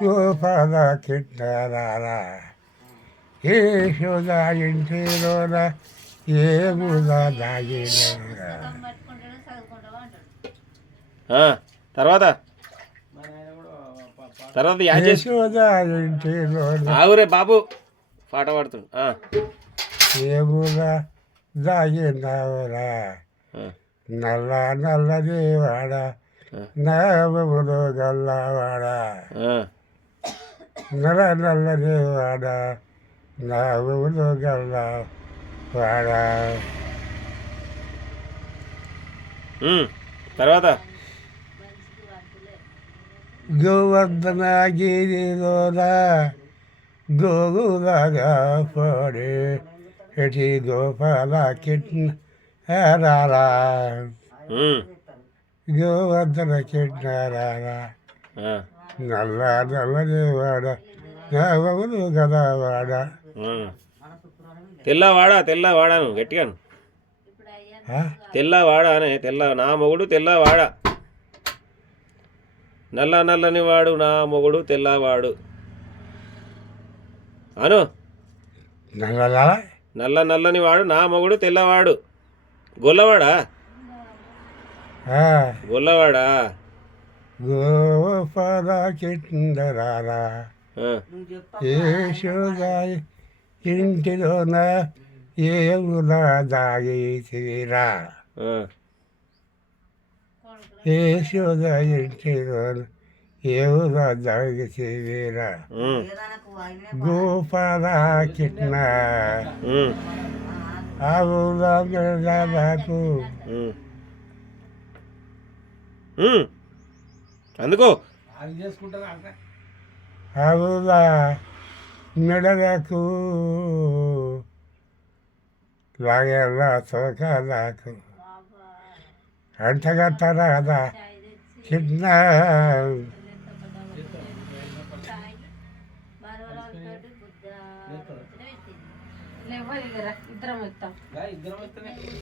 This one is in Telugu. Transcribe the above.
గోపాల కిట్టారా ఏషోదా ఇంటిలోన ఏముదా దాగిన తర్వాత యశోదా ఇంటిలోన ఆవురే బాబు పాట పాడుతుంది ఏముదా దాగినవరా నల్ల నల్లని వాడ నామములు గల్లవాడ నల్ల నల్లని వాడ నామములు గల్లవాడ. తర్వాత గోవర్ధన గిరిలోన గోగులాగా పడే ఎటి గోపాల కిట్నారా గోవర్ధన కిట్నారా నల్ల నల్లని వాడ నామములు గలవాడ. తెల్లవాడాను గట్టిగా తెల్లవాడా అనే నా మొగుడు తెల్లవాడ నల్ల నల్లని వాడు నా మొగుడు తెల్లవాడు అను నల్ల నల్లని వాడు నా మొగుడు తెల్లవాడు గొల్లవాడా గొల్లవాడా గోపాల కిట్నరారా యశోదా ఇంటిలోన ఏములా దాగిరా యశోదా ఇంటిలోన ఏములా దాగిరా గోపాల కిట్న ఆవులకు అందుకో ఆవుల మెడలకు లాగేళ్ళ తోకలకు అంటగట్టరాదా చిన్న ఇద్దరం